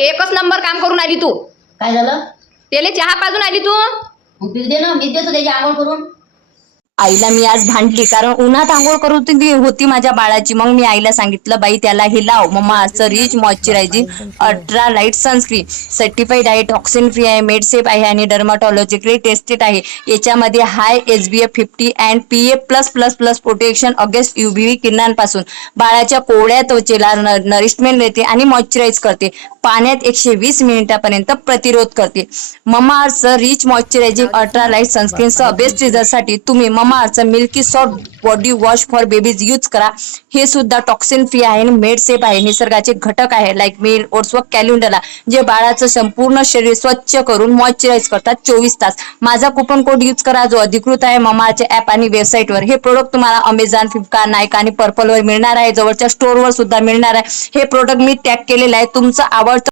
एकच नंबर काम करून आली तू. काय झालं? त्याले चहा पाजून आली तू. मग पिऊ दे ना, मी देतो त्याची आंघोळ करून. आईला मी आज भांडली कारण उन्हात आंघोळ करत होती माझ्या बाळाची. मग मी आईला सांगितलं, बाई त्याला हे लाव, मम्मा आजचं rich moisturising ultra light sunscreen certified आहे, टॉक्सिन फ्री आहे, मेड सेफ आहे आणि डर्माटॉलॉजिकली टेस्टेड आहे. याच्यामध्ये हाय SPF 50 and PA+++ protection against UVB किरणांपासून बाळाच्या कोवळ्या त्वचेला नरिशमेंट देते आणि मॉइश्चराईज करते. पाण्यात 120 मिनिटापर्यंत प्रतिरोध करते. मम्मा अर्थचं रिच मॉइश्चरायझिंग अल्ट्रा लाईट सनस्क्रीनचं बेस्ट रिझल्टसाठी तुम्ही मम्मा अर्थचं milky soft body wash for babies use करा. हे सुद्धा टॉक्सिन फ्री आहे आणि मेड सेफ आहे. निसर्गाचे घटक आहे लाईक मिल्क, ओट्स व कॅल्युंडला जे बाळाचं संपूर्ण शरीर स्वच्छ करून मॉइश्चराईज करतात 24 तास. माझा कुपन कोड यूज करा जो अधिकृत आहे मम्माचे ऍप आणि वेबसाईटवर. हे प्रोडक्ट तुम्हाला अमेझॉन, फ्लिपकार्ट, नायका आणि पर्पलवर मिळणार आहे. जवळच्या स्टोअरवर सुद्धा मिळणार आहे. हे प्रोडक्ट मी टॅग केलेलं आहे. तुमचं आवड